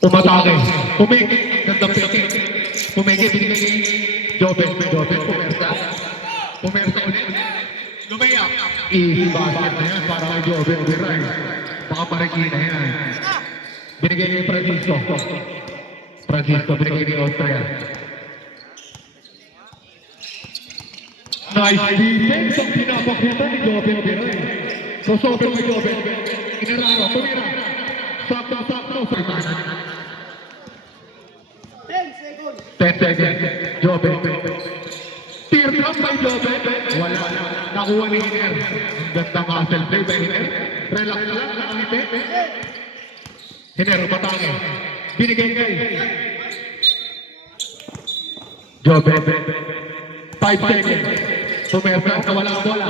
Umatake. Pumigi. Gandang peke. Pumigi. Binigay. Joben. Pumersa. Pumersa ulit. Lumayak. Easy basket na yan para kay Joben. Biray. Baka marikina yan. Binigay niya yung Francisco. Binigay niya yung Austria. Nice defense ang pinapakita ni Joben Biray. Sosobel kay Joben. Inararo. Tumira. Sakto. Sa imanan. 10 seconds. Joben. Teardrop by Joben. Wala. Nakuha ni Hiner. Gandang muscle play by Hiner. Relax lang. Nakangiti. Hiner, matangin. Binigay kay Joben. 5 seconds. Pumersa. Nawala ang bola.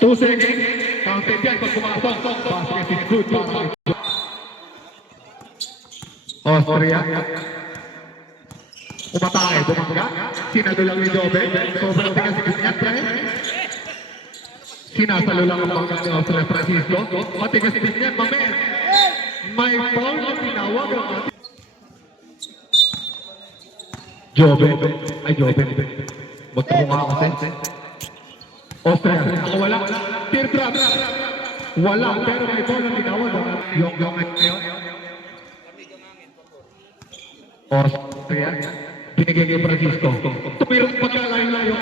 2 seconds. Counted yan. Pag pumasok. Basket is good. Austria. Umatake, bumangga. Sinalo lang ni Joben. Sobrang tigas niya, pre. Sinasalo lang ang bangga ni Austria Francisco. Matigas niya, mamen. May foul na tinawag ang ating Joben. Magtumunga kasi. Austria, nakawala. Teardrop. Wala, pero may foul na tinawag ang yung ngayon. Austria. Binigay kay Francisco. Tumirong pagkalayo-layo.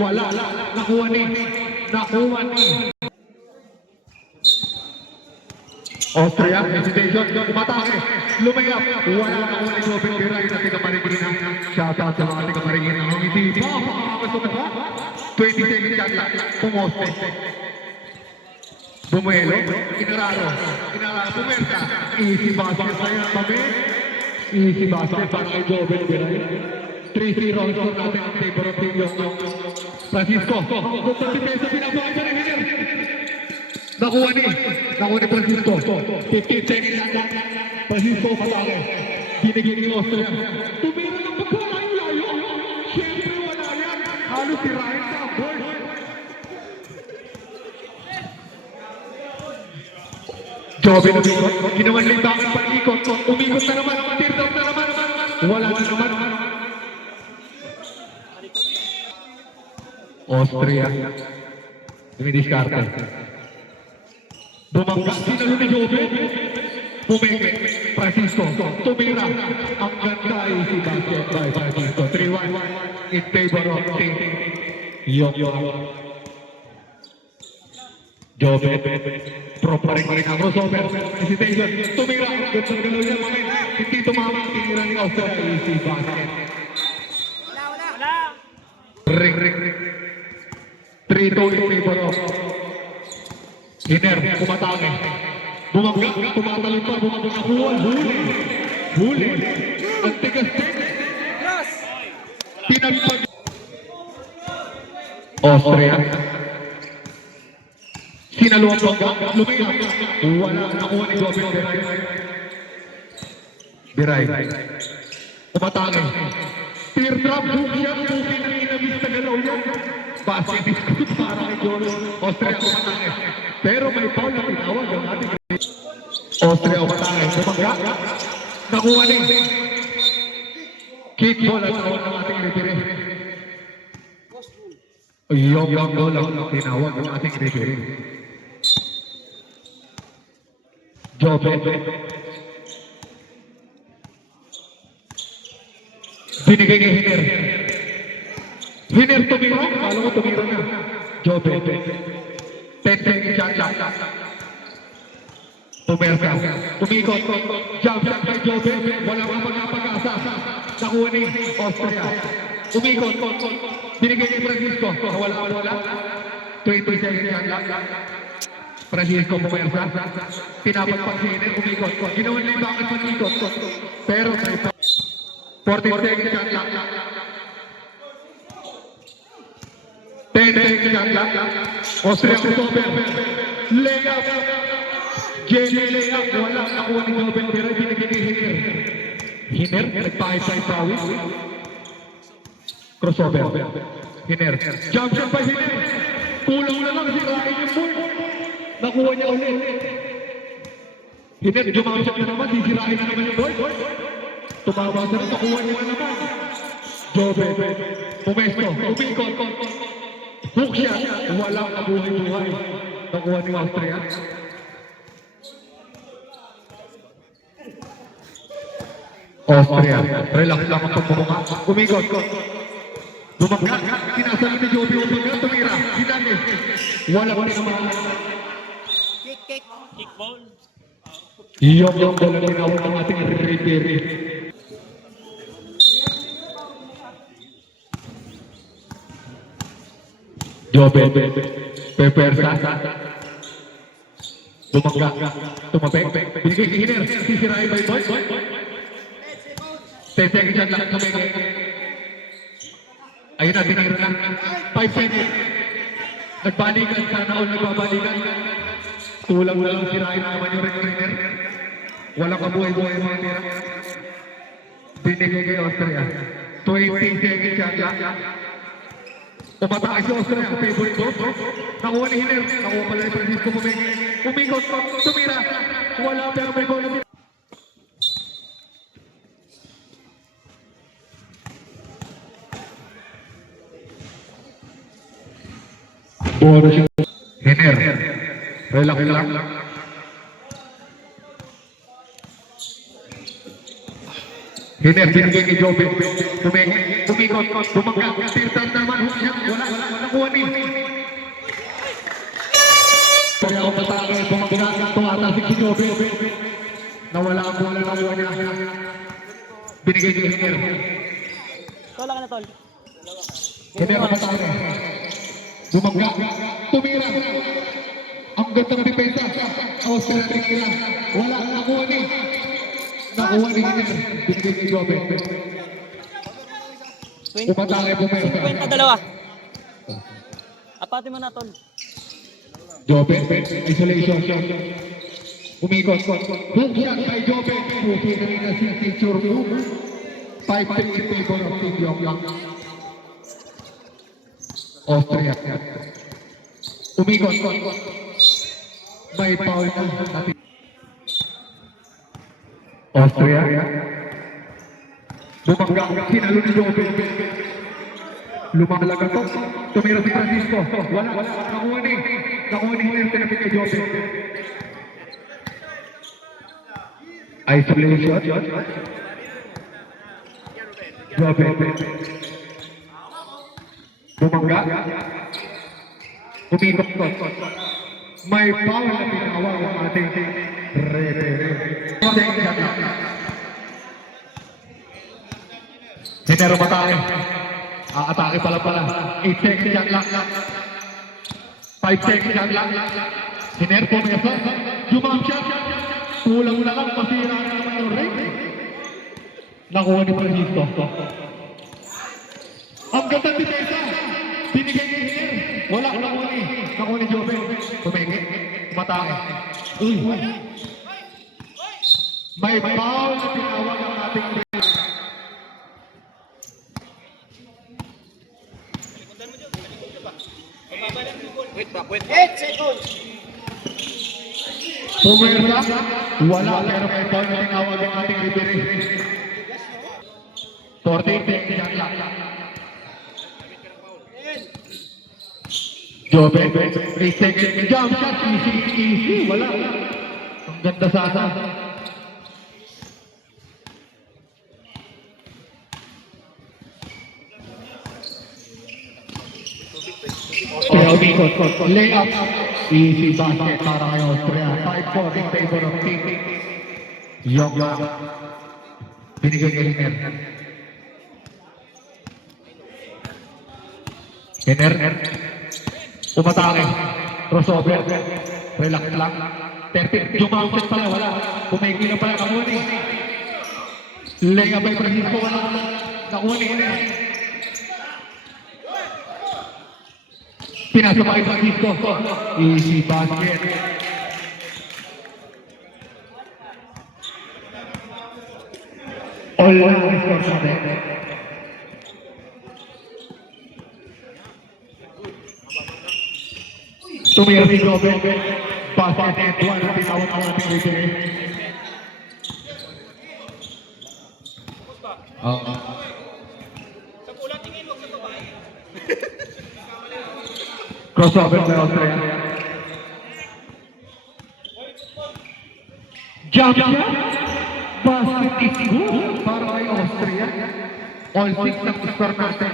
Wala. Nakuha ni. Austria. Hesitation. Umatake. Lumayap. Wala. Nakuha ni Joben Biray na tiga-Marikina. Shoutout sa mga tiga-Marikina. Hindi pa. Pakakasukat ha. 20 seconds yan lang. Pumoste. Bumuelo. Inararo. Pumerta. Easy basket na yan, mami. Easy basket para kay Joben Biray. 3-0 score natin ang favor of team yung Francisco. Kung pagpipesa pinapakita ni Hiner. Nakuha ni Francisco. 15 seconds. Francisco patake. Binigyan ni Austria. Tumira ng pagkalayo-layo. Siyempre wala yan. Halos sirahin sa board. Joben umikot. Ginawan lintangan pa ikot. Umikot na naman. Teardrop na naman. Wala na naman. Austria. Dumidiskarte. Bumangga. Sinalo ni Joben. Pumeke. Francisco. Tumira. Ang ganda ay si basket by Francisco. 3-1. In favor of team. Joben. Proparing ang crossover. Hesitation. Tumira. Ganda-galaw niya. Hindi tumama. Tinira ni Austria. Easy basket. Wala. Ring. 3-2 in favor of Hiner. Kumatangin. Bumangga. Tumatalon pa. Bumangga. Huli. Ang tigas-tigas. Pinagpag. Austria. Sinalo ang bangga. Lumiyak. Wala. Nakuha ni Joben Biray. Kumatangin. Teardrop. Bukyan. Bukyan ang inamis na galaw yan. Basket is good para kay Joben. Austria kumatangin. Pero may foul na tinawag ang ating Austria kumatangin. Bumangga. Nakuha ni. Kickball at tawag ng ating referee. Yung goal ang tinawag ng ating referee. Joben. Binigay ni Hiner. Hiner tumira. Kala ko tumira na. Joben. 10 seconds shot. Pumersa. Tumikot. Jump shot kay Joben. Wala pa pagkapag-asa. Nakuha ni Austria. Umikot. Binigay ni Francisco. Wala. 20 seconds shot. Francisco pumersa. Pinapagpag si Hiner. Umikot. Ginawan na yung bakit panikot. Pero 40 seconds shot. 10 seconds shot. Austria crossover. Layup. Jenny layup. Wala. Nakuha ni Joben Biray. Binigay ni Hiner. Nagpahit-side pawis. Crossover. Hiner. Jump shot by Hiner. Kulang na lang. Sirain yung board. Nakuha niya ulit. Hiner, jumamsak na naman, sisirain na naman yung board. Tumama sa rin, nakuha nila naman. Jobe, pumesto, umikot. Hook shot, walang kabuhay-buhay. Nakuha ni Austria. Austria, relax lang ang pagmumukha. Umikot. Bumangga, sinasalo ni Jobe, umangga, tumira. Sinani, wala pa rin naman. Kick. Yung bola ginawa ng ating referee. Jobe, pepersa. Bumangga, tumapek, binigay kay Hiner, sisirain by boy. Teteng dyan lang kami. Ayun na, tinira lang. 5 seconds. Nagbalikan, sana all nagbabalikan. Tulang na lang sirain naman yung referee. Walang kabuhay-buhay mga tira. Binigay kay Austria. 20 seconds yan lang. Umatake si Austria, favorite ko. Nakuha ni Hiner. Nakuha pala ni Francisco Pumenge. Umikot, tumira. Wala pero may goal. Bonus yung Hiner. Relax lang. Hiner, binigay kay Jobe. Umikot, bumangga. Tirtan naman. Wala. Nakuha ni. Kaya ako matake, bumangga. Tumatasik si Jobe. Nawala ang bola, nakuha niya. Binigay kay Hiner. Tola ka na, tol. Hiner, matake. Bumangga. Tumira. Ang ganda ng depensa. Austria, tingila. Wala, nakuha ni. Nakuha ni Hiner. Binigay kay Jobe. Umatake, pumersa. 52. Apati mo na, tol. Jobe, isolation. Umikot. Hook shot kay Jobe. Puti na rin na si Teacher Lu. 5-3 in favor of Team Yongyang. Austria. Umikot. May foul na. Austria. Bumangga. Sinalo ni Jobe. Lumalaga to. Tumira si Francisco. Wala. Nakuha ni Hiner. Tinapit kay Jobe. Isolation. Jobe. Bumangga. Umikot. May foul na pinawag ang ating referee. Hiner matake. Atake pala. 8 seconds lang. 5 seconds lang. Hiner pumesa. Jumamshot. Kulang na lang. Pasira na naman yung ring. Nakuha ni Francisco. Ang ganda ni Tessa. Binigay ni Hiner. Wala. Nakuha ni Jobe. Pumenge. Matake. May foul na tinawag ang ating referee. Wait. 8 seconds. Pumersa, wala pero may foul na tinawag ang ating referee. 14 seconds lang. Jobe, 8 seconds. Jump shot, easy. Wala. Ang ganda sana. Kaya umikot. Layup. Easy basket para kay Austria. 5-4 in favor of Team Yongyang. Binigay kay Hiner. Umatake. Crossover. Relax lang. Perfect. Jumamshot pala. Wala. Pumegi na pala. Nakuha ni. Layup by Francisco. Wala. Nakuha ni Hiner. Pinasok kay Francisco. Easy basket. All na score sa atin. Tumira si Jobe. Basket and one. Tinawag ang ating referee. Oo. Crossover by Austria. Jump shot. Basket is good para kay Austria. All six ang score natin.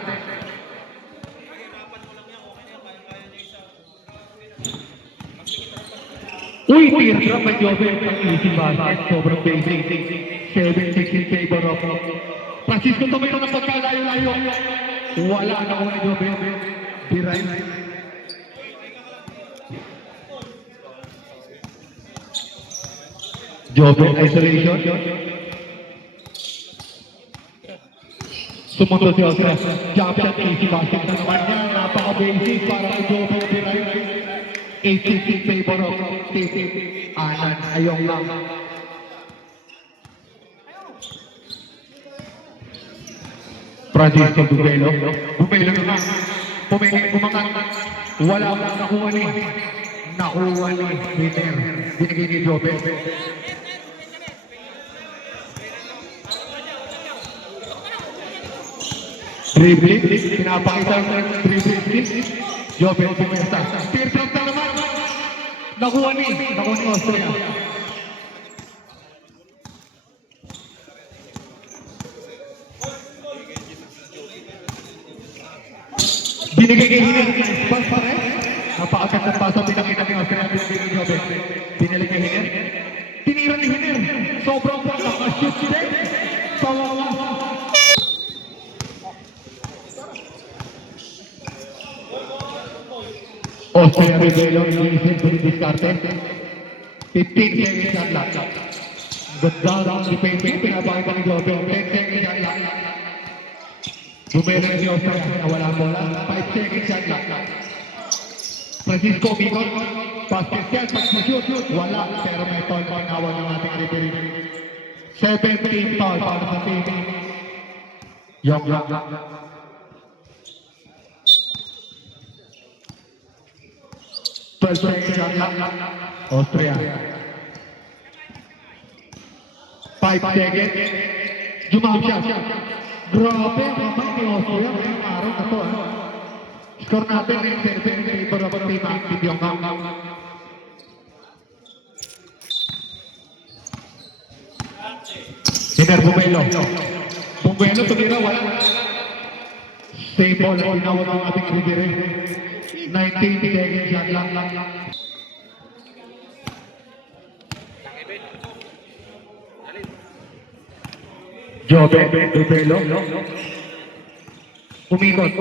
Uy, teardrop by Jove ang easy basket. Sobrang basic. 7-6 in favor of Francisco Tomato ng pagkalayo-layo. Wala na ako ni Jove. Biray. Jove isolation. Sumunod si Oscar. Jump shot, easy basket na naman niya. Napaka-basic para kay Jove. Biray. 8-6 in favor of Titi. Anan, ayong lang. Francisco Bumelo. Bumelo naman. Pumangat. Wala akong nakuha ni. Nakuha ni Peter. Binigay ni Jove. Dribbling. Pinapakita ng dribbling. Jove Pumesta. Teardrop na naman. Nakuha ni Austria. Binigay kay Hiner. Pas pare. Napakagandang pasa pinakita ni Austria. Binigay ni Jove. Binalik kay Hiner. Tinira ni Hiner. Sobrang nakashoot siya. Kawawa. Austria Rebelo. Inisip ko ni Discarte. 15 seconds shot lang. Ganda lang si Pepe. Pinapakita ni Jove. 10 seconds shot lang. Bumelo si Austria, nawala bola, 5 seconds shot lang. Francisco Micon, basket shot, pag-shoot, wala, pero may foul pa inawal ng ating referee. 17 foul para sa team. Yung. 12 seconds shot lang, Austria. 5 seconds, jump shot. Grabe, kamay ni Austria ngayong araw na to. Score natin ng 7 in favor of team active yung Hiner Bumelo. Bumelo, tumira, wala. Same ball ang tinawag ng ating referee. 19 seconds shot lang. Jove, Bumelo. Umikot.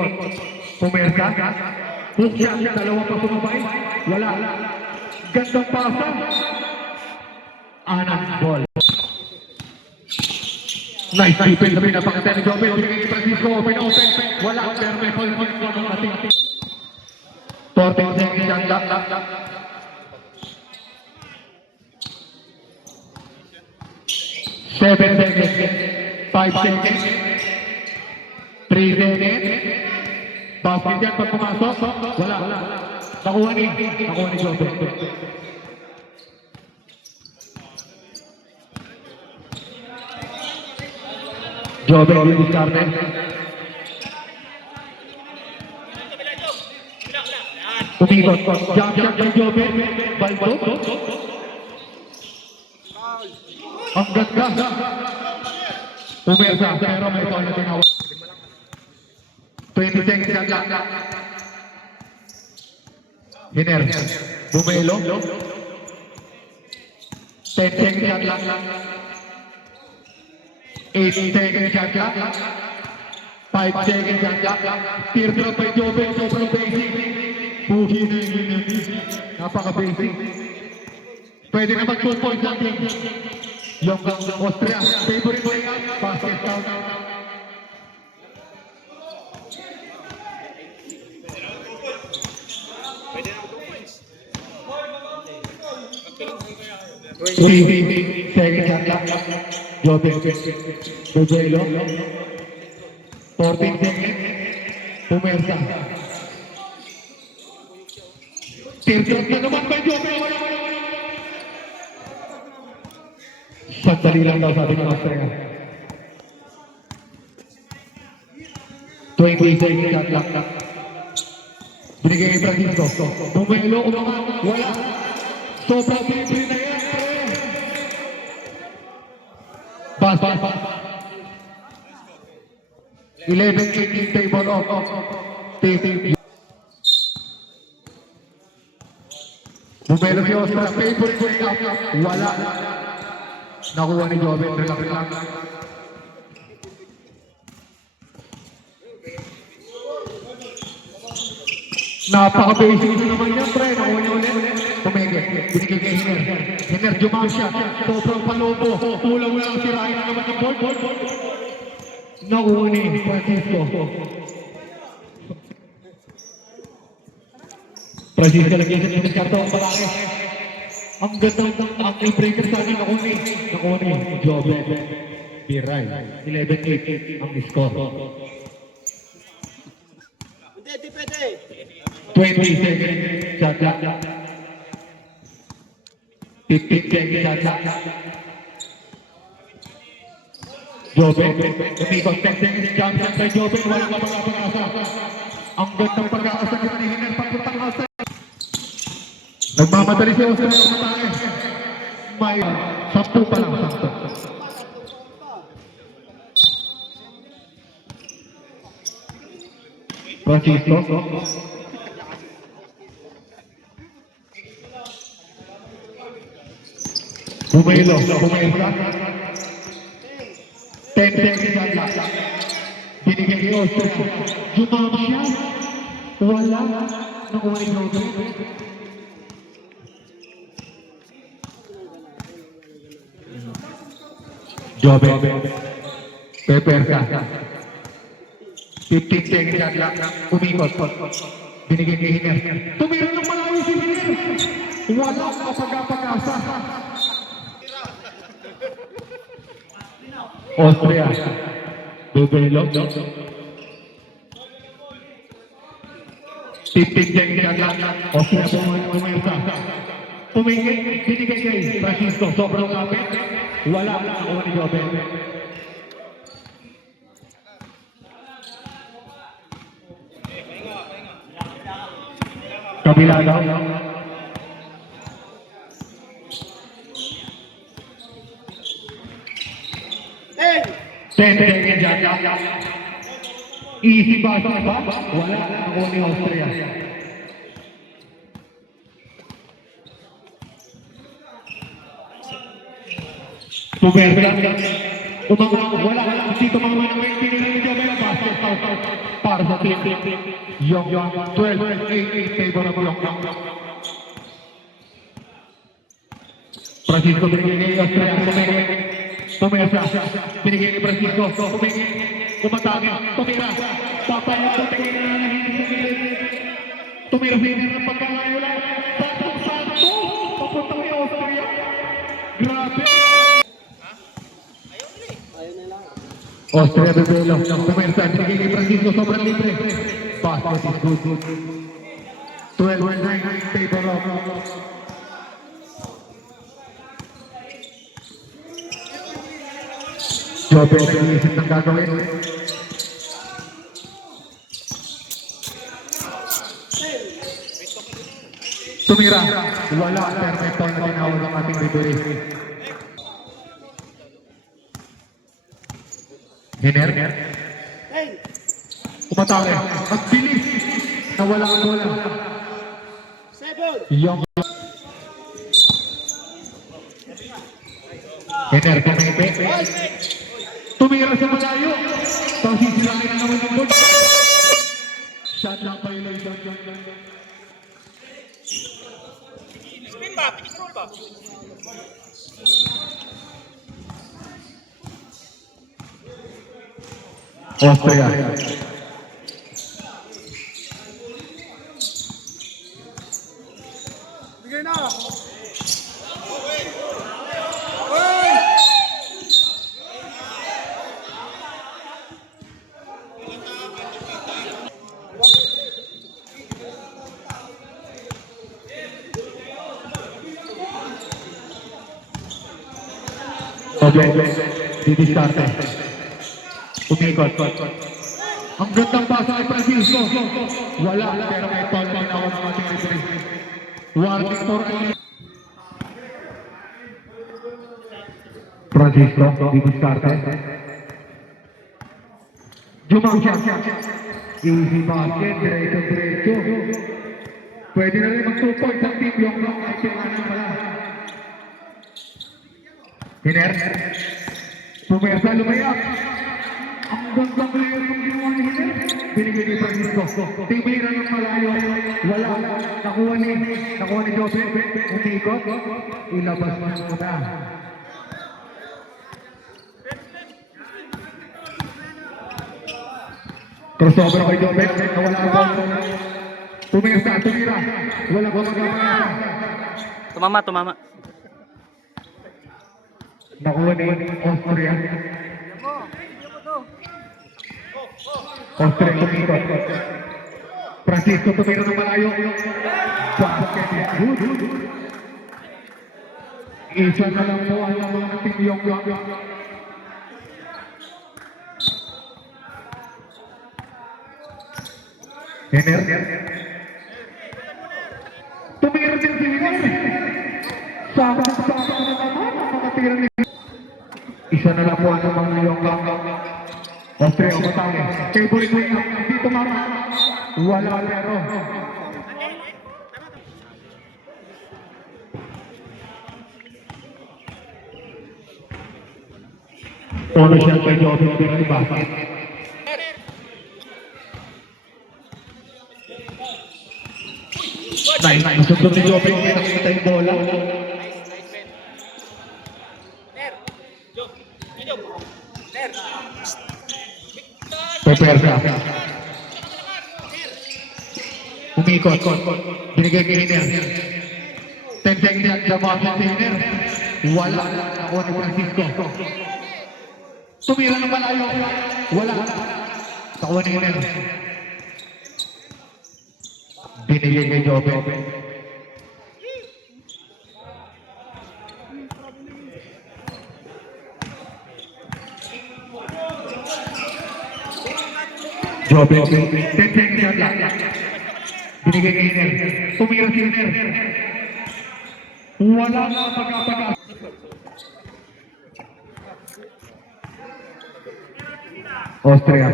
Pumerka. Hook shot, dalawang pa sumabay. Wala. Gandang pasa. Anan, ball. Nice defense. Sabi na pakita ni Jove. Bigay ni Francisco. Open. Wala. Pero may ball ng ating. 14 seconds shot lang. 7 seconds. 5 seconds. 3 seconds. Basket yan pag pumasok. Wala. Nakuha ni Jove. Jove yung discarte. Umikot. Jump shot kay Jove. Balto. Ang ganda. Pumersa, pero may foul na tinawag. 20 seconds shot lang. Hiner. Bumelo. 10 seconds shot lang. 8 seconds shot lang. 5 seconds shot lang. Teardrop by Jove. Sobrang basic. Puhi na yun. Napaka-basic. Pwede na mag-2 points lang. Yung Austria. Favorite way out. Basket down. Second shot lang. Jove. Bumelo. 14 seconds. Pumersa. Teardrop na naman by Jove. Sandali lang daw sabi ng Austria. 20 seconds shot clock. Binigay kay Francisco. Bumelo, umangat. Wala. Sobrang libre na yan, pre. Pass. 11-8 in favor of Titi. Bumelo si Oscar. Favorite break up. Wala. Nakuha ni Joven. Relax. Napaka-basic ito naman yan, pre. Nakuha niya ulit. Tumege. Binigay kay Hiner. Hiner, jumam siya. Sobrang palobo. Kulang na lang sirahin na naman ng board. Nakuha ni Francisco. Francisco lagi sa tinis karto ang palaki. Ang ganda ang breaker sa akin. Nakuha ni Joven. Biray. 11-8 ang score. Hindi pwede. 20 seconds shot clock. 15 seconds shot clock. Joven, umikot 10 seconds jump shot kay Joven. Wala ka pag-asa. Ang gandang pag-asa kita ni Hiner pagpuntang asa. Nagmamadali si Oscar ng matake. May 10 pa lang. 10. Francisco. Bumelo. 10 seconds lang. Binigyan kay Oscar. Jumam siya. Wala. Nakuha ni Joven. Prepare ka. 15 seconds shot lang. Umikot. Binigyan kay Hiner. Tumira ng malayo si Hiner. Wala ka pag-apag-asa. Austria. Bubelo. 15 seconds shot lang. Austria pumirsa. Binigyan kay Francisco. Sobrang kapit. Wala na ako ni Joven. Kabila daw. 10 seconds shot. Easy ba? Wala na ako ni Austria. Pumersa. Wala ka lang dito mga manang pinila ni Joven. Basket para sa team. Yung 12-8 favor of Yung. Francisco binigay kay Austria. Pumersa. Binigay kay Francisco. Umatake. Tumira. Papayag sa tingin na nahihinig. Tumira sa inyo ng pagkalayo lang. Sakto. Papunta kay Austria. Grabe. Austria Bebelo. Pumersa. Binigay kay Francisco. Sobrang libre. Basket is good. 12-9 favor of Joven. Nag-iisip ng gagawin. Tumira. Wala. Perfect na tinawag ang ating referee. Hiner. Umatake. Ang bilis. Nawala ang bola. 7. Yung Hiner kumete. Tumira sa malayo. Tapos sisirakin na naman yung board. Shot lang pa yung shot. Spin ba? Pinisroll ba? Austria. Bigay na! Okay, didiskarte. Umikot. Ang gandang pasa kay Francisco. Wala, pero may foul na ginawa ng ating referee. Warning for Francisco, dito starte. Jumang siya. Easy basket, diretso. Pwede na rin mag 2 points ang team yung long kahit yung ano pala. Hiner. Pumersa, lumayak. Ang gandang layer ng ginawa ni Hiner. Binigay ni Francisco. Tibira ng malayo. Wala. Nakuha ni Joseph. Umikot. Ilabas mo na. Crossover kay Joseph. Nawala ang ball. Pumersa, tumira. Wala ko magkapangasa. Tumama. Nakuha ni Austria. Austria kumikot. Francisco tumira ng malayo. Basket. Good. Isa na lang po ang mga nating yung. Hiner. Tumira din si Hiner. Sama na naman ang mga tira ni isa na lang po ang mga yung Austria umatake. Favorite wing up. Hindi tumama. Wala pero. Polo siya kay Joseph pero di basket. Masundot ni Joseph kaya nakita yung bola. Pepersa. Umikot. Binigay kay Hiner. 10 seconds at Jamasin si Hiner. Wala. Nakuha ni Francisco. Tumira ng malayo. Wala. Nakuha ni Hiner. Binigay kay Joseph. Joseph, 10 seconds lang. Binigay kay Hiner. Tumira si Hiner. Wala na pagkapagkas. Austria.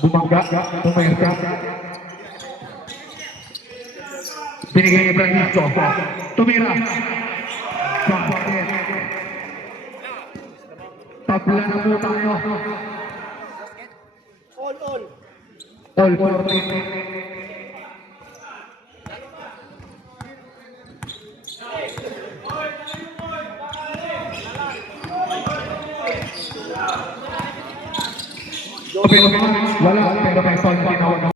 Bumangga, pumersa. Binigay kay Francisco. Tumira. Basket. Tabla na po tayo. All for me. Wala, pero may foul na tinawag.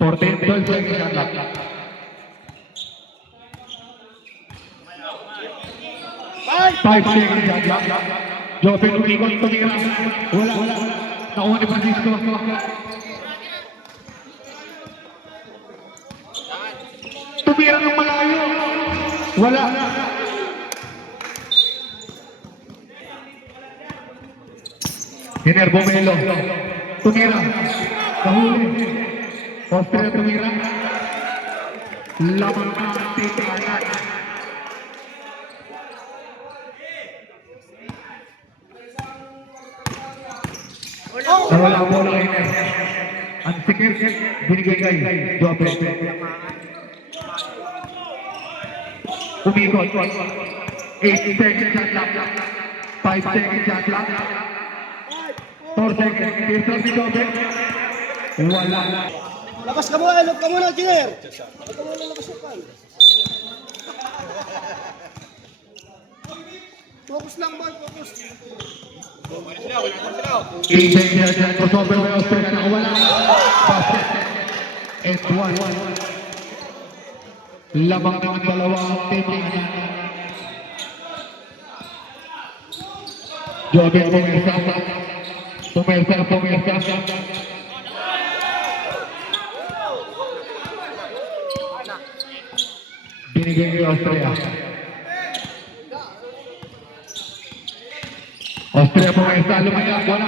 14-12 seconds shot clock. Five seconds shot clock. Joseph umikot, tumira. Wala. Nakuha ni Francisco. Tumira ng malayo. Wala. Hiner Bomelo. Tumira. Nahuli. Austria tumira. Lamang na titayan. Nawala ang bola kay Hiner. Ang sikir, binigay kay Joseph. Umikot. 8 seconds shot clock. 5 seconds shot clock. 4 seconds. Tirsa si Joseph. Wala. Labas ka muna, look ka muna, Jiner. Labas ka muna, labas ka. Focus lang, boy, focus. 8 seconds shot clock. Crossover by Austria. Nakawala. Basket. And 1. Lamang ng dalawang team. Joseph pumersa. Binigay kay Austria. Austria puwersa, lumaya, wala.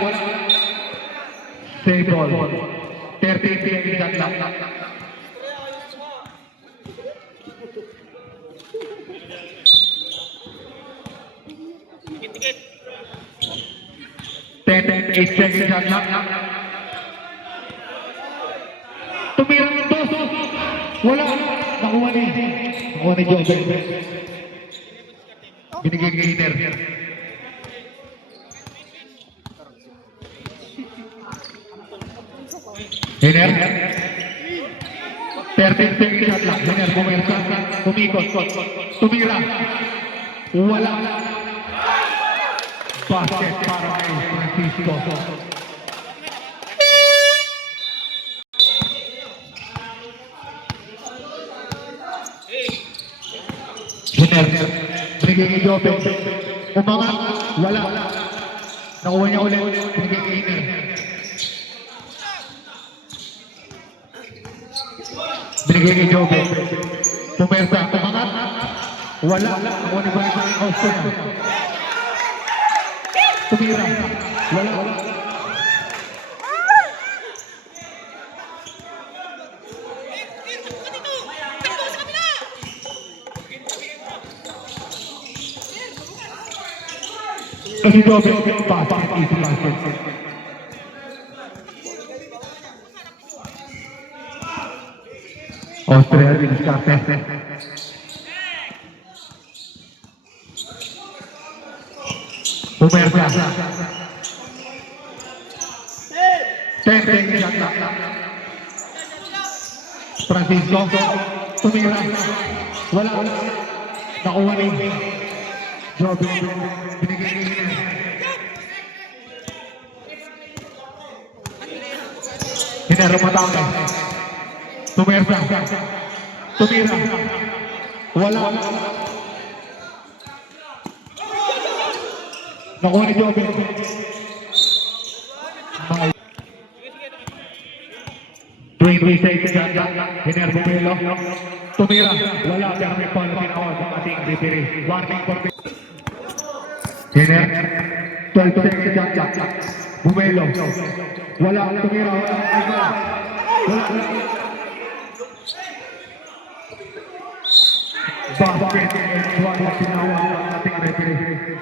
Save ball. 30 seconds lang. Ten, 8 seconds lang. Tumirang ito. Wala. Nakuha ni Jobel. Binigay kay Iner. Iner. 13 seconds lang. Iner, bumersa. Tumikot. Tumira. Wala. Basket para kay Francisco. Iner. Binigay kay Jobel. Umangat. Wala. Nakuha niya ulit. Binigay kay Iner. Binigay kay Jobel. Pumersa. Umangat. Wala. Nakuha ni Brian Austin. Tumira. Wala. Kasi Jobel. Basket. Easy basket. Austria, diskarte. Pumersa. 10 seconds lang. Francisco. Tumira. Wala. Nakuha ni Jobel. Binigay ni Iner. Iner, rumatangay. Pumersa. Tumira. Wala. Nakuha ni Jobel. 23 seconds lang. Iner, bumelo. Tumira. Wala. Pero may foul pinawag ang ating referee. Warning for me. Iner. 12 seconds lang. Bumelo. Wala. Tumira. Wala. Basket. Wala pinawag ang ating referee.